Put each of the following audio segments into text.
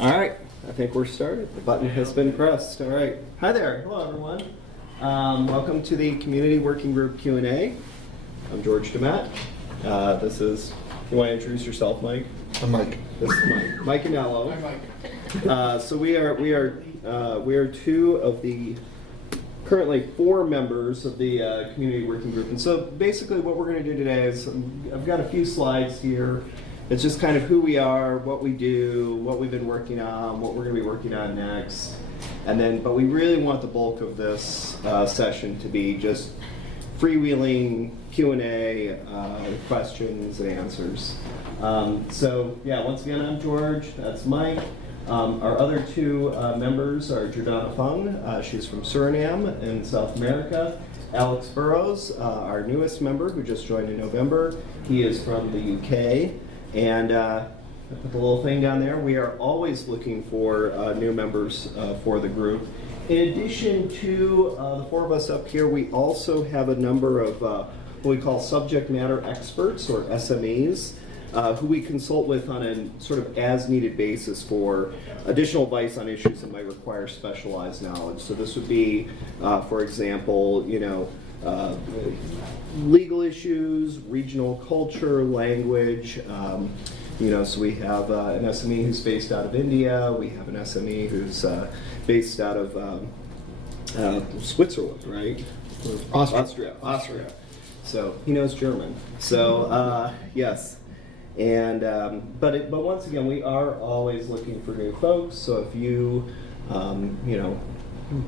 All right, I think we're started. The button has been pressed. All right. Hi there. Hello, everyone. Welcome to the Community Working Group Q&A. I'm George DeMet. This is, you want to introduce yourself, Mike? I'm Mike. This is Mike. Mike Anello. Hi, Mike. So we are two of the currently 4 members of the Community Working Group. And so basically what we're going to do today is, I've got a few slides here. It's just kind of who we are, what we do, what we've been working on, what we're going to be working on next. And then, but we really want the bulk of this session to be just freewheeling Q&A, questions and answers. So yeah, once again, I'm George, that's Mike. Our other 2 members are Jordana Fung, she's from Suriname in South America. Alex Burrows, our newest member who just joined in November. He is from the UK. And I put the little thing down there. We are always looking for new members for the group. In addition to the 4 of us up here, we also have a number of what we call subject matter experts, or SMEs, who we consult with on a sort of as-needed basis for additional advice on issues that might require specialized knowledge. So this would be, for example, legal issues, regional culture, language. So we have an SME who's based out of India. We have an SME who's based out of Switzerland, right? Austria. So he knows German. So yes. And but once again, we are always looking for new folks. So if you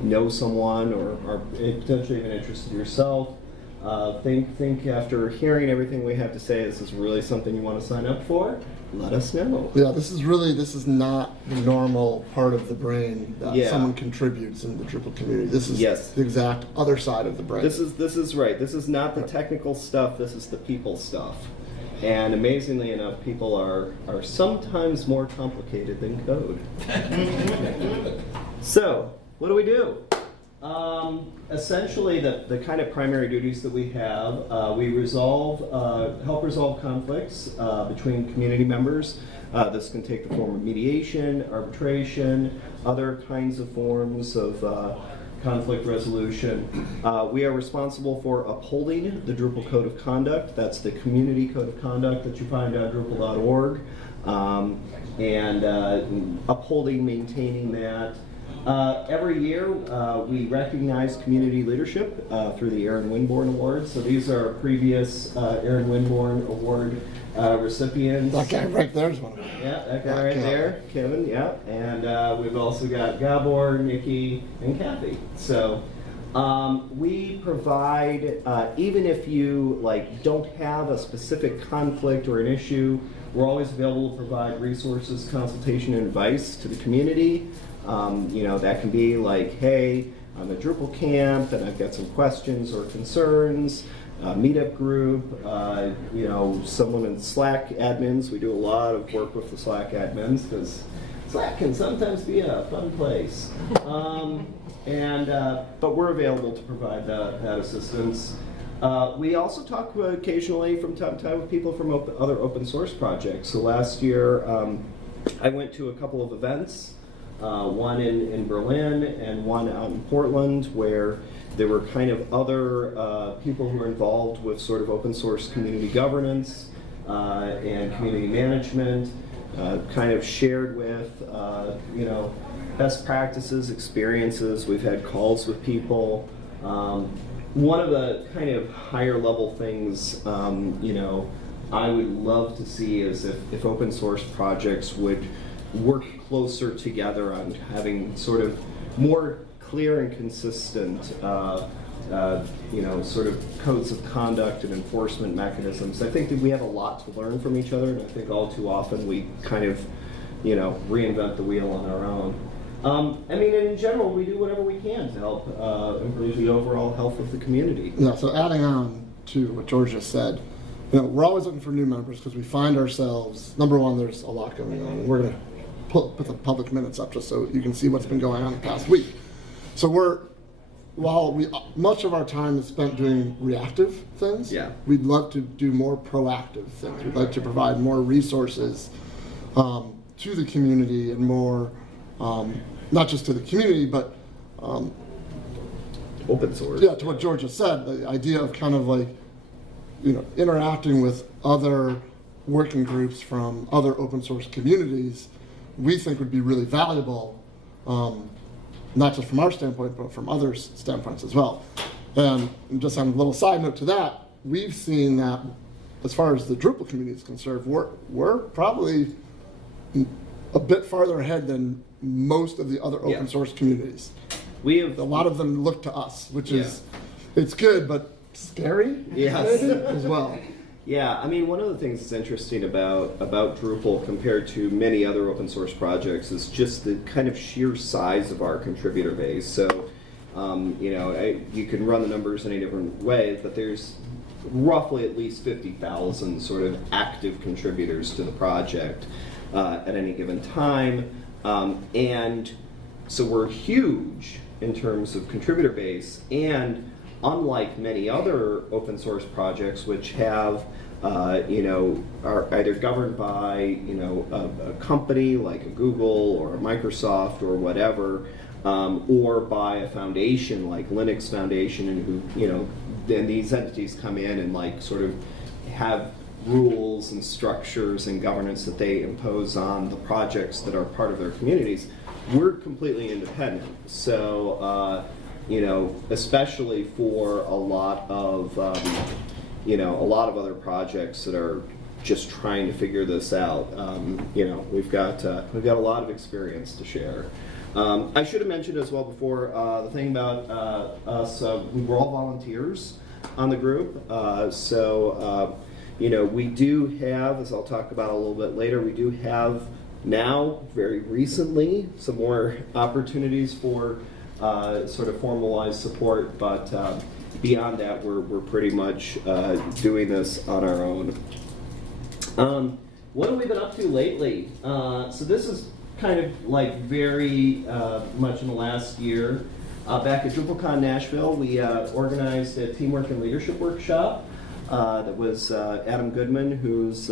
know someone or are potentially even interested yourself, think after hearing everything we have to say, this is really something you want to sign up for, let us know. Yeah, this is not the normal part of the brain that someone contributes in the Drupal community. This is the exact other side of the brain. This is right. This is not the technical stuff, this is the people stuff. And amazingly enough, people are sometimes more complicated than code. So, what do we do? Essentially, the kind of primary duties that we have, we help resolve conflicts between community members. This can take the form of mediation, arbitration, other kinds of forms of conflict resolution. We are responsible for upholding the Drupal Code of Conduct. That's the community code of conduct that you find on Drupal.org. And upholding, maintaining that. Every year, we recognize community leadership through the Aaron Winborn Awards. So these are previous Aaron Winborn Award recipients. That guy right there is one of them. Yeah, that guy right there, Kevin, yeah. And we've also got Gabor, Nikki, and Kathy. So we provide, even if you don't have a specific conflict or an issue, we're always available to provide resources, consultation, and advice to the community. That can be like, hey, I'm a Drupal camp and I've got some questions or concerns, meetup group, someone in Slack admins. We do a lot of work with the Slack admins because Slack can sometimes be a fun place. But we're available to provide that assistance. We also talk occasionally from time to time with people from other open source projects. So last year, I went to a couple of events. One in Berlin and one out in Portland, where there were kind of other people who were involved with sort of open source community governance and community management, kind of shared with best practices, experiences. We've had calls with people. One of the kind of higher level things I would love to see is if open source projects would work closer together on having sort of more clear and consistent sort of codes of conduct and enforcement mechanisms. I think that we have a lot to learn from each other, and I think all too often we kind of reinvent the wheel on our own. In general, we do whatever we can to help improve the overall health of the community. Yeah, so adding on to what George just said, we're always looking for new members because we find ourselves, number one, there's a lot going on. We're going to put the public minutes up just so you can see what's been going on the past week. So much of our time is spent doing reactive things, we'd love to do more proactive things. We'd like to provide more resources to the community and more, not just to the community, but Open source. yeah, to what George just said, the idea of kind of like, interacting with other working groups from other open source communities, we think would be really valuable, not just from our standpoint, but from others' standpoints as well. And just on a little side note to that, we've seen that as far as the Drupal community is concerned, we're probably a bit farther ahead than most of the other open source communities. We have A lot of them look to us, which is, it's good, but scary Yes. maybe, as well. Yeah, I mean, one of the things that's interesting about Drupal compared to many other open source projects is just the kind of sheer size of our contributor base. So, you can run the numbers in a different way, but there's roughly at least 50,000 sort of active contributors to the project at any given time. And so we're huge in terms of contributor base, and unlike many other open source projects which have are either governed by a company like a Google or a Microsoft or whatever, or by a foundation like Linux Foundation, and who then these entities come in and like sort of have rules and structures and governance that they impose on the projects that are part of their communities. We're completely independent, so especially for a lot of other projects that are just trying to figure this out. We've got a lot of experience to share. I should have mentioned as well before the thing about us. We're all volunteers on the group, we do have, as I'll talk about a little bit later, we do have now, very recently, some more opportunities for sort of formalized support, but beyond that, we're pretty much doing this on our own. What have we been up to lately? So this is kind of like very much in the last year. Back at DrupalCon Nashville, we organized a teamwork and leadership workshop that was Adam Goodman, who's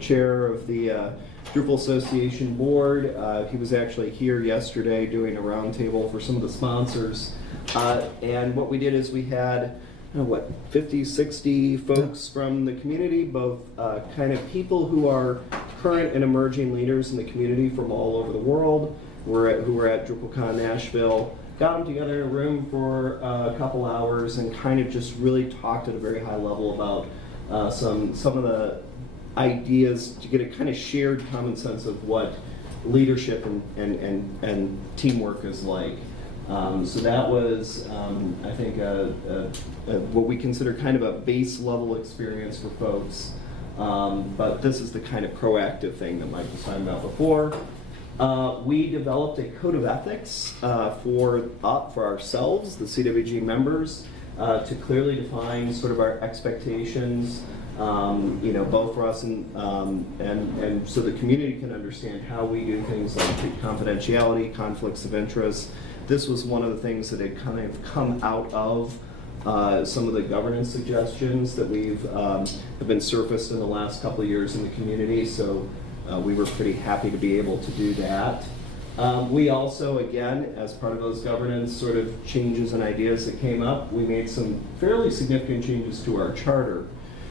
chair of the Drupal Association board. He was actually here yesterday doing a roundtable for some of the sponsors. And what we did is we had, 50, 60 folks from the community, both kind of people who are current and emerging leaders in the community from all over the world, who were at DrupalCon Nashville. Got them together in a room for a couple hours and kind of just really talked at a very high level about some of the ideas to get a kind of shared common sense of what leadership and teamwork is like. So that was, I think, what we consider kind of a base level experience for folks. But this is the kind of proactive thing that Mike was talking about before. We developed a code of ethics for ourselves, the CWG members, to clearly define sort of our expectations, both for us and so the community can understand how we do things like confidentiality, conflicts of interest. This was one of the things that had kind of come out of some of the governance suggestions that have been surfaced in the last couple of years in the community. So we were pretty happy to be able to do that. We also, again, as part of those governance sort of changes and ideas that came up, we made some fairly significant changes to our charter.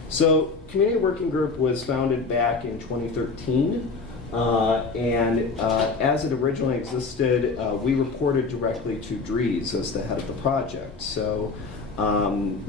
So Community Working Group was founded back in 2013, and as it originally existed, we reported directly to Dries as the head of the project. So, and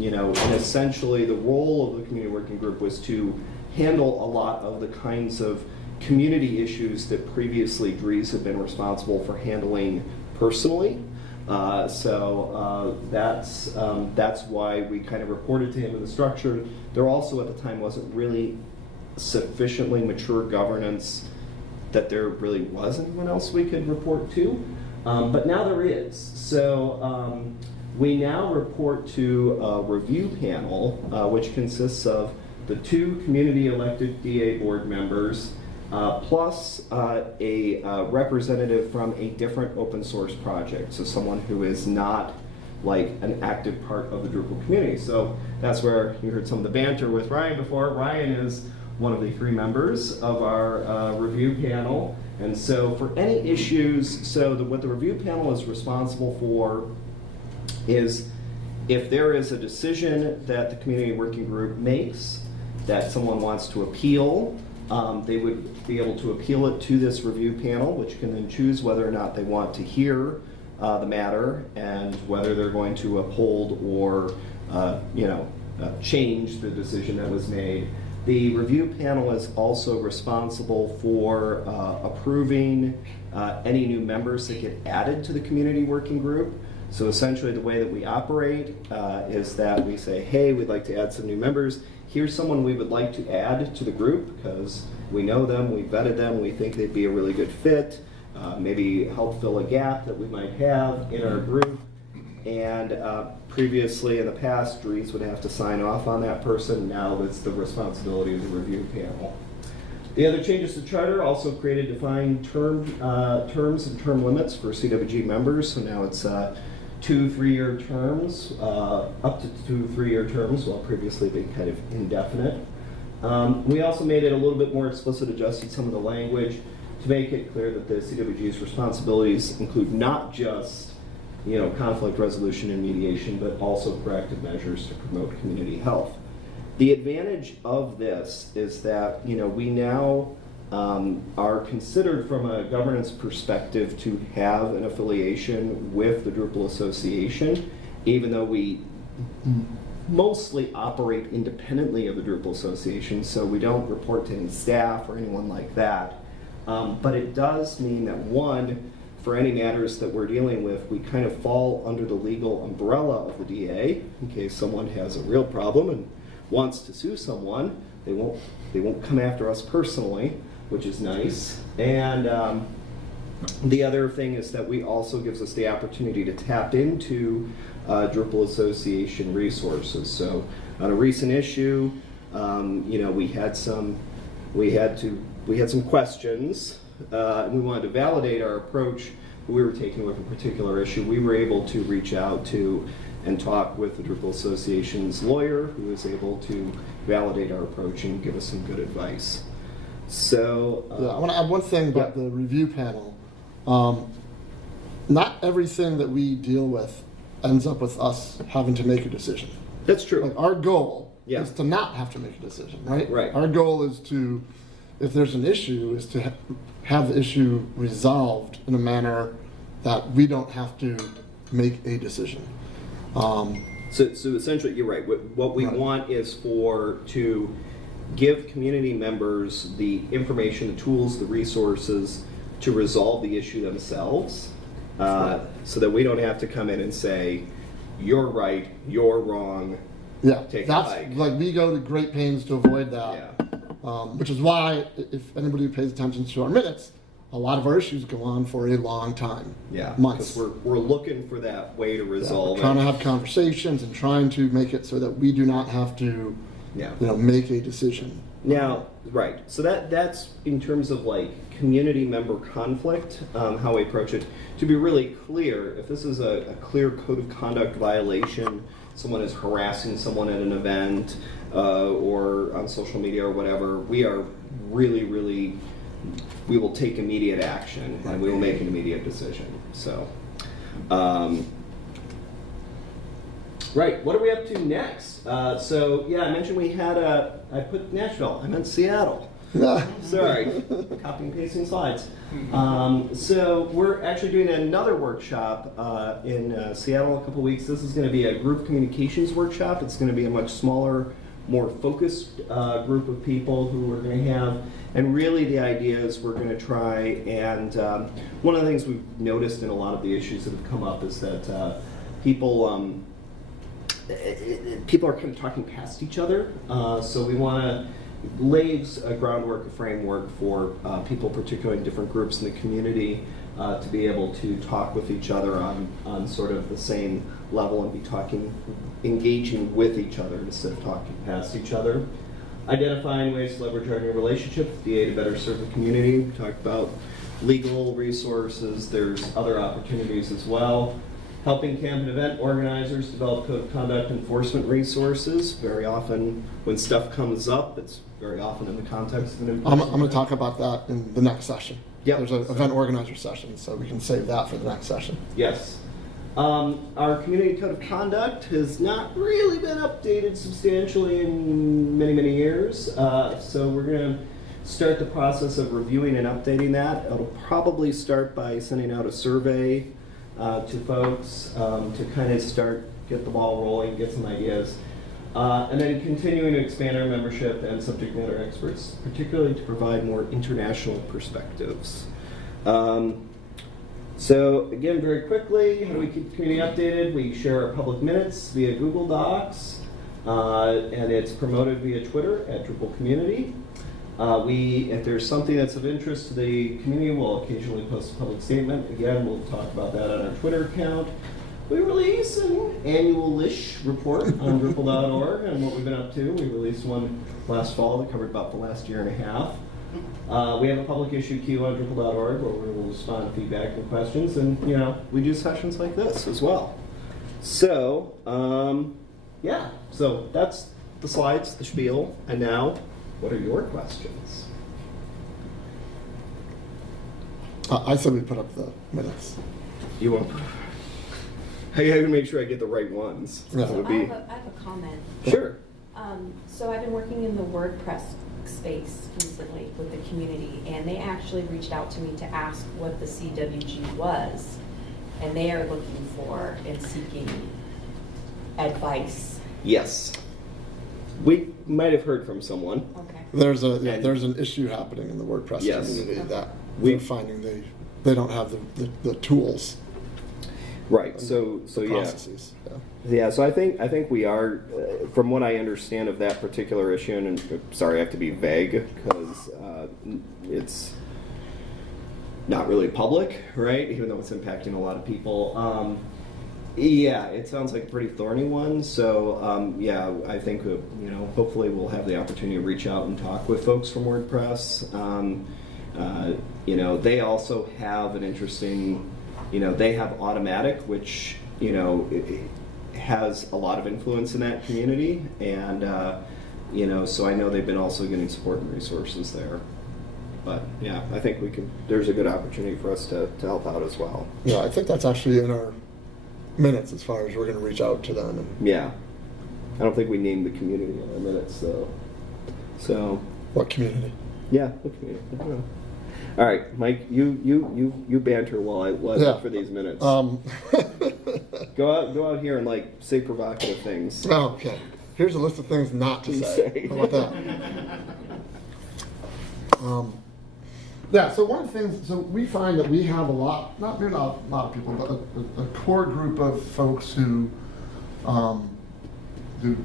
essentially the role of the Community Working Group was to handle a lot of the kinds of community issues that previously Dries had been responsible for handling personally. So that's why we kind of reported to him in the structure. There also at the time wasn't really sufficiently mature governance that there really was anyone else we could report to, but now there is. So we now report to a review panel, which consists of the 2 community elected DA board members, plus a representative from a different open source project, so someone who is not like an active part of the Drupal community. So that's where you heard some of the banter with Ryan before. Ryan is one of the 3 members of our review panel. And so for any issues, what the review panel is responsible for is if there is a decision that the community working group makes that someone wants to appeal, they would be able to appeal it to this review panel, which can then choose whether or not they want to hear the matter and whether they're going to uphold or change the decision that was made. The review panel is also responsible for approving any new members that get added to the community working group. So essentially the way that we operate is that we say, hey, we'd like to add some new members. Here's someone we would like to add to the group because we know them, we vetted them, we think they'd be a really good fit, maybe help fill a gap that we might have in our group. And previously in the past, Dries would have to sign off on that person. Now it's the responsibility of the review panel. The other changes to charter also created defined terms and term limits for CWG members. So now it's 2 3-year terms, up to 2 3-year terms, while previously being kind of indefinite. We also made it a little bit more explicit, adjusted some of the language to make it clear that the CWG's responsibilities include not just conflict resolution and mediation, but also corrective measures to promote community health. The advantage of this is that we now are considered from a governance perspective to have an affiliation with the Drupal Association, even though we mostly operate independently of the Drupal Association, so we don't report to any staff or anyone like that. But it does mean that one, for any matters that we're dealing with, we kind of fall under the legal umbrella of the DA in case someone has a real problem and wants to sue someone. They won't come after us personally, which is nice. And the other thing is that we also gives us the opportunity to tap into Drupal Association resources. So on a recent issue, we had some questions. And we wanted to validate our approach we were taking with a particular issue. We were able to reach out to and talk with the Drupal Association's lawyer, who was able to validate our approach and give us some good advice. So I want to add one thing about the review panel. Not everything that we deal with ends up with us having to make a decision. That's true. Like our goal is to not have to make a decision, right? Right. Our goal is to, if there's an issue, is to have the issue resolved in a manner that we don't have to make a decision. So essentially, you're right. What we want is to give community members the information, the tools, the resources to resolve the issue themselves, so that we don't have to come in and say, you're right, you're wrong. Yeah, take that's a hike. like we go to great pains to avoid that. Yeah. Which is why, if anybody pays attention to our minutes, a lot of our issues go on for a long time. Yeah, months. because we're looking for that way to resolve we're trying it. to have conversations and trying to make it so that we do not have to, make a decision. Now, right. So that's in terms of like community member conflict, how we approach it. To be really clear, if this is a clear code of conduct violation, someone is harassing someone at an event or on social media or whatever, we are we will take immediate action and we will make an immediate decision. So, right, what are we up to next? I mentioned we had I put Nashville, I meant Seattle. Sorry, copying and pasting slides. So we're actually doing another workshop in Seattle in a couple weeks. This is going to be a group communications workshop. It's going to be a much smaller, more focused group of people who we're going to have. And really the idea is we're going to try and, one of the things we've noticed in a lot of the issues that have come up is that people are kind of talking past each other. So we want to lay a groundwork, a framework for people, particularly in different groups in the community, to be able to talk with each other on sort of the same level and be engaging with each other instead of talking past each other. Identifying ways to leverage our new relationship with DA to better serve the community. We talked about legal resources. There's other opportunities as well. helping camp and event organizers develop code of conduct enforcement resources. Very often when stuff comes up, it's very often in the context of an I'm going to talk about that in the next session. Yep. There's an event organizer session, so we can save that for the next session. Yes. Our community code of conduct has not really been updated substantially in many, many years. So we're going to start the process of reviewing and updating that. It'll probably start by sending out a survey to folks to kind of get the ball rolling, get some ideas. And then continuing to expand our membership and subject matter experts, particularly to provide more international perspectives. So again, very quickly, how do we keep the community updated? We share our public minutes via Google Docs, and it's promoted via Twitter at Drupal Community. If there's something that's of interest to the community, we'll occasionally post a public statement. Again, we'll talk about that on our Twitter account. We release an annual-ish report on Drupal.org and what we've been up to. We released one last fall that covered about the last year and a half. We have a public issue queue on Drupal.org where we will respond to feedback and questions, and we do sessions like this as well. So, yeah, so that's the slides, the spiel, and now, what are your questions? I said we put up the minutes. You won't. I gotta make sure I get the right ones. Yeah. That would I be have a comment. sure. So I've been working in the WordPress space recently with the community, and they actually reached out to me to ask what the CWG was, and they are looking for and seeking advice. Yes, we might have heard from someone. Okay. There's an issue happening in the WordPress Yes. community that We- we're finding they don't have the tools. Right. So yeah. Processes. Yeah. Yeah, so I think we are, from what I understand of that particular issue, and sorry, I have to be vague because it's not really public, right? Even though it's impacting a lot of people. Yeah, it sounds like a pretty thorny one. So yeah, I think hopefully we'll have the opportunity to reach out and talk with folks from WordPress. They also have an interesting. They have Automatic, which, has a lot of influence in that community. And, so I know they've been also getting support and resources there. But, yeah, I think there's a good opportunity for us to help out as well. Yeah, I think that's actually in our minutes as far as we're going to reach out to them. And Yeah. I don't think we named the community in our minutes, though. So. what community? Yeah, what community? I don't know. All right, Mike, you banter while I look for these minutes. Go out here and say provocative things. Oh, okay. Here's a list of things not to say. How about that? Yeah. So one of the things. So we find that we have a lot of people, but a core group of folks who do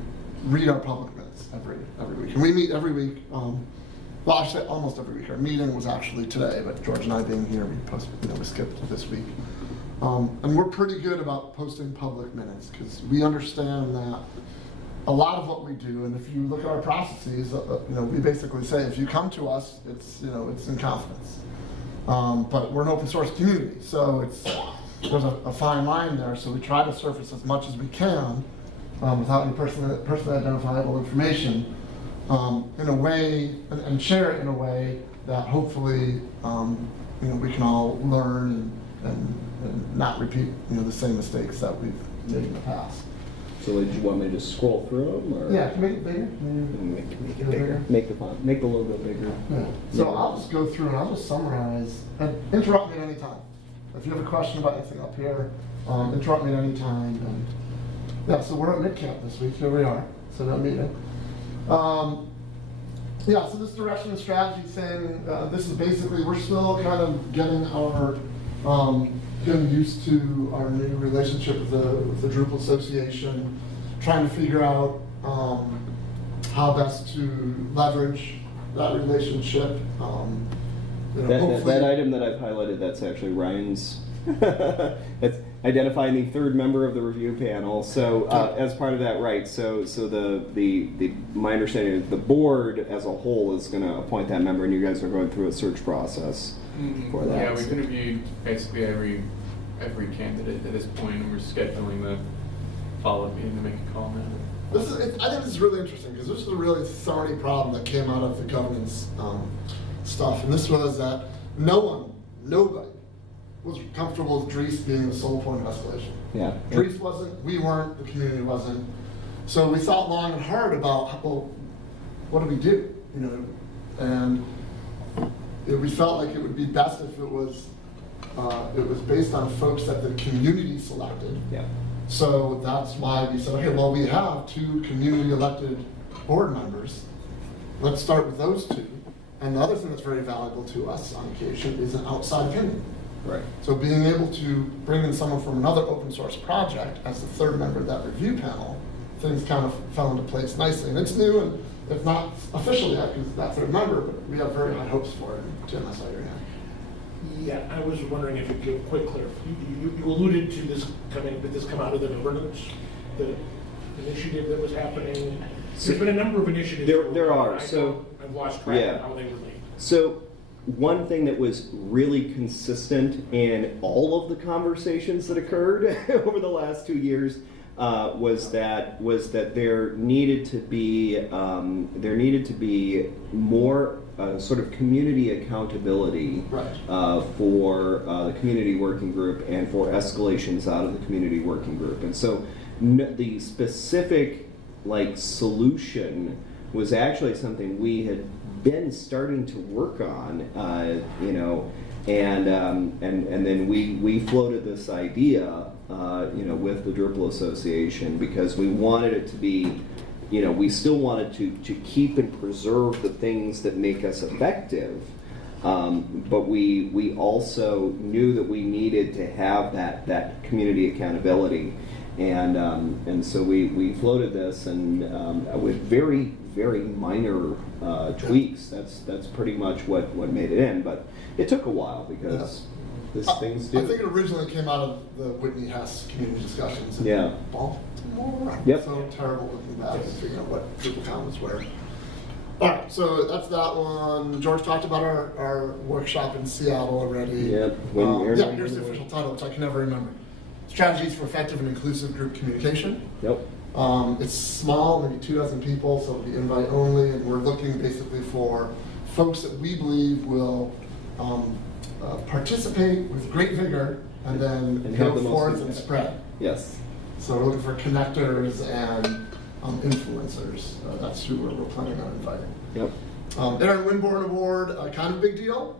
read our public minutes every week, and we meet every week. Well, I should say almost every week. Our meeting was actually today, but George and I being here, we skipped this week. And we're pretty good about posting public minutes because we understand that a lot of what we do, and if you look at our processes, we basically say if you come to us, it's in confidence. But we're an open source community, so there's a fine line there. So we try to surface as much as we can without any personally identifiable information. In a way, and share it in a way that hopefully, we can all learn and not repeat, the same mistakes that we've made in the past. So did you want me to just scroll through them? Or? Yeah, can you make it bigger? Make it bigger. Make the font. Make the logo bigger. Yeah. So I'll just go through and I'll just summarize. And interrupt me at any time. If you have a question about anything up here, interrupt me at any time. And yeah, so we're at MidCamp this week. Here we are. So no meeting. Yeah, so this direction and strategy thing, this is basically, we're still kind of getting getting used to our new relationship with the Drupal Association, trying to figure out how best to leverage that relationship. That item that I've highlighted, that's actually Ryan's. That's identifying the third member of the review panel. So as part of that, right? So my understanding is the board as a whole is going to appoint that member, and you guys are going through a search process for that. Yeah, we've interviewed basically every every candidate at this point, and we're scheduling the follow-up meeting to make a call now. I think this is really interesting because this is a really thorny problem that came out of the governance stuff, and this was that nobody was comfortable with Dries being the sole point of escalation. Yeah. Dries wasn't, we weren't, the community wasn't. So we thought long and hard about, well, what do we do? You know, and we felt like it would be best if it was based on folks that the community selected. Yeah. So that's why we said, okay, well, we have 2 community elected board members. Let's start with those 2. And the other thing that's very valuable to us on occasion is an outside opinion. Right. So being able to bring in someone from another open source project as the 3rd member of that review panel, things kind of fell into place nicely. And it's new, and it's not official yet because it's that 3rd member, but we have very high hopes for it. Jim, I saw your hand. Yeah, I was wondering if you could give quick clarification. You alluded to this did this come out of the governance, the initiative that was happening? There's been a number of initiatives. There are. So I've lost track yeah. of how they relate. So one thing that was really consistent in all of the conversations that occurred over the last 2 years was that there needed to be more sort of community accountability for the community working group and for escalations out of the community working group. And so the specific solution was actually something we had been starting to work on, and then we floated this idea, with the Drupal Association because we wanted it to be, we still wanted to keep and preserve the things that make us effective, but we also knew that we needed to have that community accountability, and so we floated this, and with very minor tweaks. That's pretty much what made it in, but it took a while because these things do. I think it originally came out of the Whitney Hess community discussions in Baltimore. Yep. So terrible looking back and figuring out what DrupalCamps were. All right, so that's that one. George talked about our workshop in Seattle already. Yep. Here's the official title, which I can never remember. Strategies for Effective and Inclusive Group Communication. Yep. It's small, maybe 24 people, so it'll be invite only, and we're looking basically for folks that we believe will participate with great vigor and then go forth and spread. Yes. So we're looking for connectors and influencers. That's who we're planning on inviting. Yep. Aaron Winborn Award, kind of a big deal.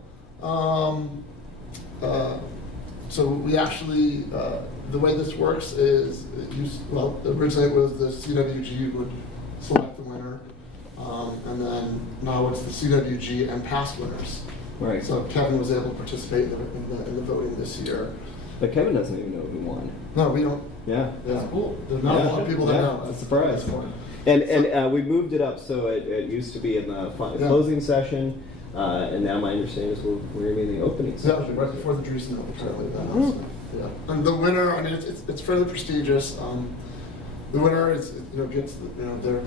So we actually, the way this works is, originally it was the CWG would select the winner, and then now it's the CWG and past winners. Right. So Kevin was able to participate in the voting this year. But Kevin doesn't even know who won. No, we don't. Yeah. That's cool. There's not a lot of people that know. It's a surprise. And we moved it up, so it used to be in the closing session, and now my understanding is we're going to be in the opening session. Yeah, right before the Dreesen apparently. Yeah. And the winner, I mean, it's fairly prestigious. The winner is, gets, their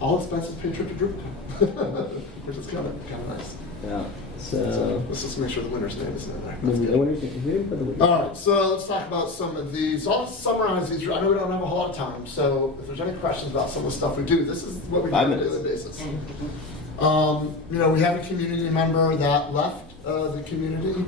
all expenses paid trip to Drupal, which is kind of nice. Yeah. So let's just make sure the winner's name is in there. All right, so let's talk about some of these. I'll summarize these. I know we don't have a whole lot of time, so if there's any questions about some of the stuff we do, this is what we do on a daily basis. We have a community member that left the community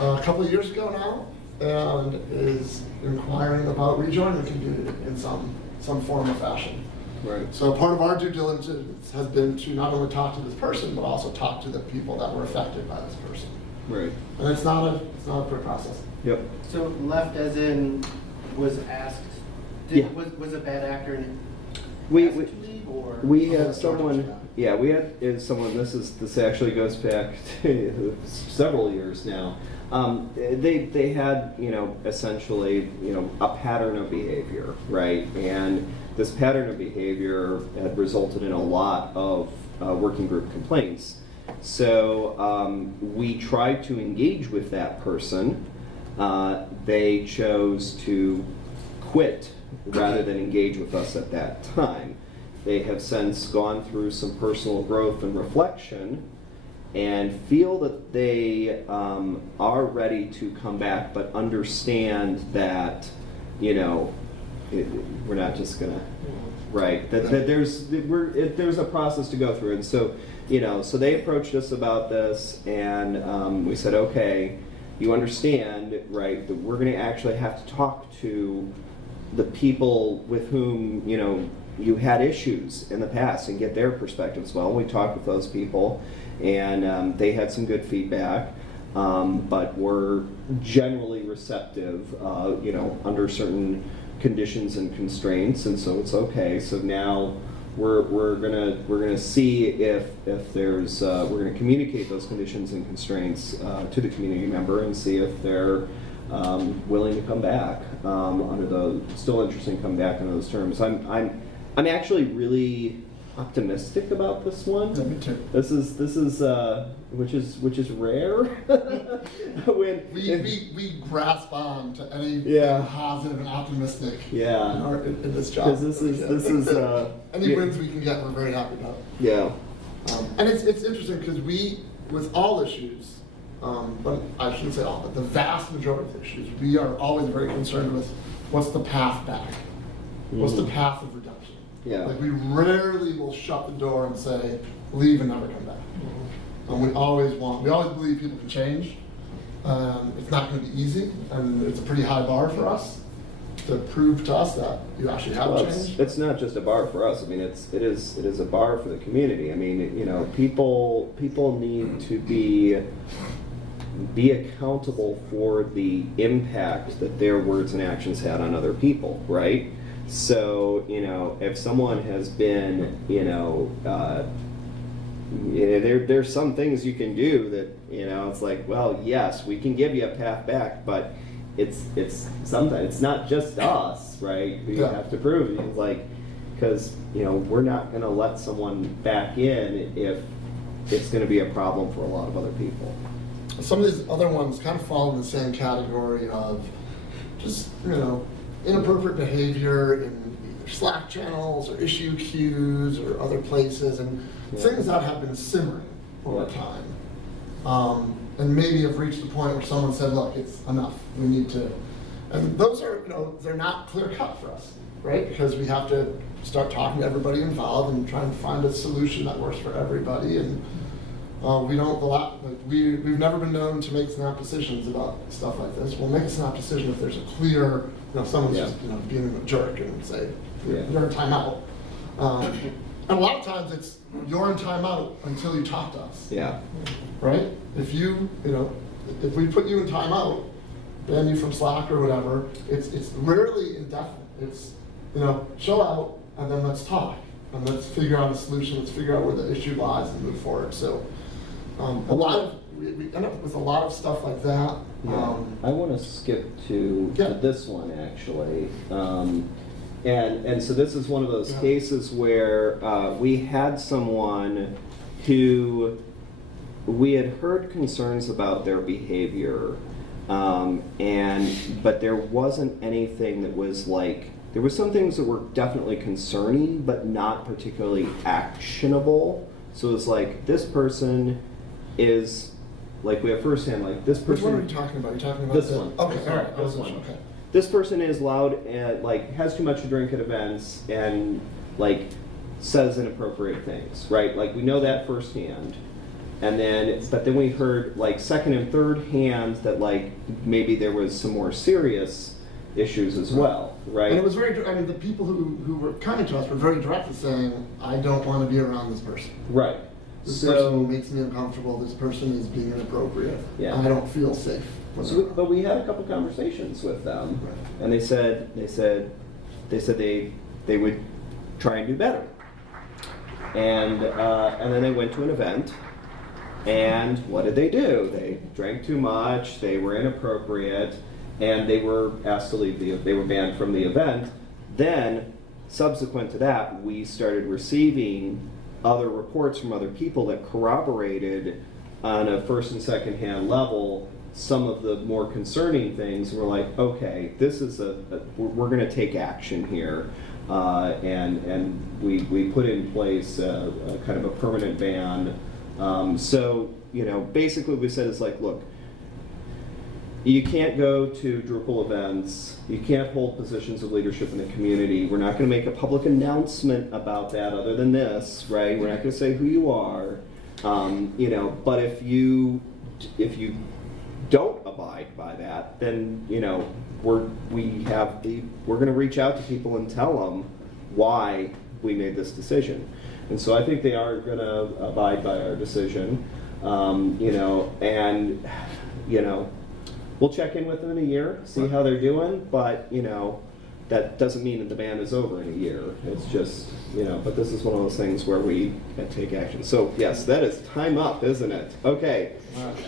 a couple of years ago now, and is inquiring about rejoining the community in some form or fashion. Right. So part of our due diligence has been to not only talk to this person, but also talk to the people that were affected by this person. Right. And it's not a quick process. Yep. So left as in was asked, was a bad actor and We had someone. Yeah, we had someone. This actually goes back to several years now. They had essentially a pattern of behavior, right? And this pattern of behavior had resulted in a lot of working group complaints. So we tried to engage with that person. They chose to quit rather than engage with us at that time. They have since gone through some personal growth and reflection, and feel that they are ready to come back, but understand that, you know, we're not just gonna, right? That there's a process to go through, and so, you know, so they approached us about this, and we said, okay, you understand, right, that we're gonna actually have to talk to the people with whom, you know, you had issues in the past and get their perspective as well. We talked with those people, and they had some good feedback, but were generally receptive, you know, under certain conditions and constraints, and so it's okay. So now we're gonna see if there's we're gonna communicate those conditions and constraints to the community member and see if they're willing to come back under the still interested in come back under those terms. I'm actually really optimistic about this one. Yeah, me too. This is which is rare. When We grasp on to anything Yeah. positive and optimistic Yeah. in this job. Because this is Any yeah. wins we can get, we're very happy about. Yeah. And it's interesting because we, with all issues, but I shouldn't say all, but the vast majority of issues, we are always very concerned with what's the path back? What's the path of redemption? Yeah. Like, we rarely will shut the door and say, leave and never come back. And we always believe people can change. It's not going to be easy, and it's a pretty high bar for us to prove to us that you actually have Well, changed. it's not just a bar for us. I mean, it is a bar for the community. I mean, you know, people need to be accountable for the impact that their words and actions had on other people, right? So, you know, if someone has been, you know, there's some things you can do that, you know, it's like, well, yes, we can give you a path back, but it's sometimes it's not just us, right? We Yeah. have to prove it. It's like, because, you know, we're not going to let someone back in if it's going to be a problem for a lot of other people. Some of these other ones kind of fall in the same category of just, you know, inappropriate behavior in either Slack channels or issue queues or other places, and things that have been simmering over time. And maybe have reached the point where someone said, look, it's enough, we need to. And those are, you know, they're not clear cut for us, right? Because we have to start talking to everybody involved and trying to find a solution that works for everybody. And we've never been known to make snap decisions about stuff like this. We'll make a snap decision if there's a clear, you know, someone's Yeah. just, you know, being a jerk and say, Yeah. you're in timeout. And a lot of times it's, you're in timeout until you talk to us, Yeah. right? If if we put you in timeout, ban you from Slack or whatever, it's rarely indefinite. It's, you know, chill out and then let's talk. And let's figure out a solution, let's figure out where the issue lies and move forward. So we end up with a lot of stuff like that. Yeah. I want to skip to Yeah. this one actually, and so this is one of those Yeah. cases where we had someone who we had heard concerns about their behavior, but there wasn't anything that was like. There were some things that were definitely concerning, but not particularly actionable. So it's like, this person is, like, we have firsthand, like, this Which person. one are you talking about? You're talking about This the- one. Okay, This all one. right. This one. Okay. This person is loud and, like, has too much to drink at events and, like, says inappropriate things, right? Like, we know that firsthand. But then we heard, like, second and third hand that, like, maybe there was some more serious issues as well, right? And it was the people who were coming to us were very direct in saying, I don't want to be around this person. Right. This So, person makes me uncomfortable. This person is being inappropriate. Yeah. I don't feel safe. when they're around. but we had a couple conversations with them, Right. and they said they would try and do better. And then they went to an event, and what did they do? They drank too much. They were inappropriate, and they were asked to leave. They were banned from the event. Then, subsequent to that, we started receiving other reports from other people that corroborated on a first and second hand level some of the more concerning things. We're like, okay, this is we're going to take action here, and we put in place a kind of a permanent ban. So basically what we said is like, look, you can't go to Drupal events, you can't hold positions of leadership in the community. We're not going to make a public announcement about that other than this, right? We're not going to say who you are, but if you don't abide by that, then we're going to reach out to people and tell them why we made this decision. And so I think they are going to abide by our decision, we'll check in with them in a year, see how they're doing, but that doesn't mean that the ban is over in a year. It's just, but this is one of those things where we can take action. So yes, that is time up, isn't it? Okay.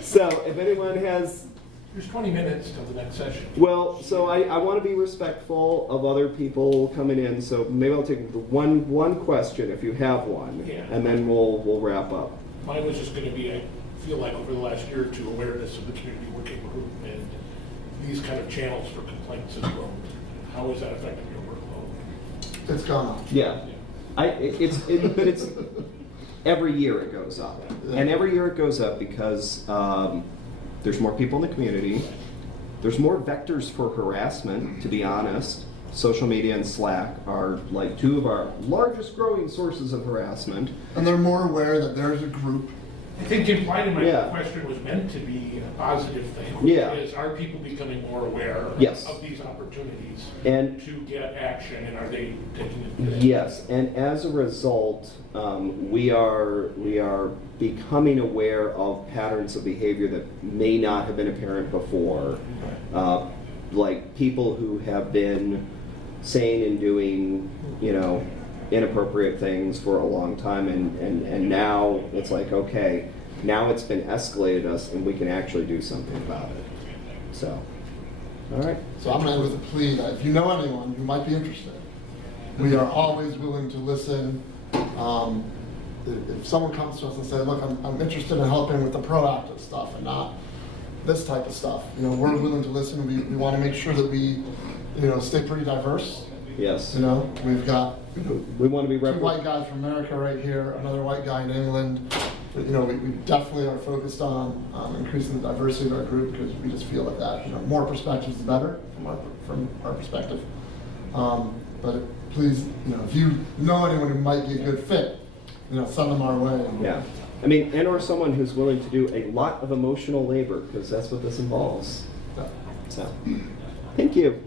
So if anyone has, There's 20 minutes till the next session. well, so I want to be respectful of other people coming in, so maybe I'll take the one question if you have one, Yeah. and then we'll wrap up. Mine was just going to be, I feel like over the last year or two, awareness of the community working group and these kind of channels for complaints as well. How is that affecting your workload? It's gone up. Yeah, but it's every year it goes up, and every year it goes up because there's more people in the community. There's more vectors for harassment, to be honest. Social media and Slack are like two of our largest growing sources of harassment. And they're more aware that there's a group. I think implied in my Yeah. question was meant to be a positive thing. Yeah. Is, are people becoming more aware Yes. of these opportunities And to get action, and are they taking it? yes, and as a result, we are becoming aware of patterns of behavior that may not have been apparent before. Like people who have been saying and doing, inappropriate things for a long time, and now it's like, okay, now it's been escalated us, and we can actually do something about it. So, all right. So I'm going to end with a plea that if you know anyone who might be interested, we are always willing to listen. If someone comes to us and says, look, I'm interested in helping with the proactive stuff and not this type of stuff, we're willing to listen. We want to make sure that we, stay pretty diverse. Yes. We've got We want to be two white guys from America right here, another white guy in England. We definitely are focused on increasing the diversity of our group because we just feel that more perspectives is better from our perspective. But please, if you know anyone who might be a good fit, send them our way. Yeah. I mean, and or someone who's willing to do a lot of emotional labor, because that's what this involves. Yeah. So, thank you.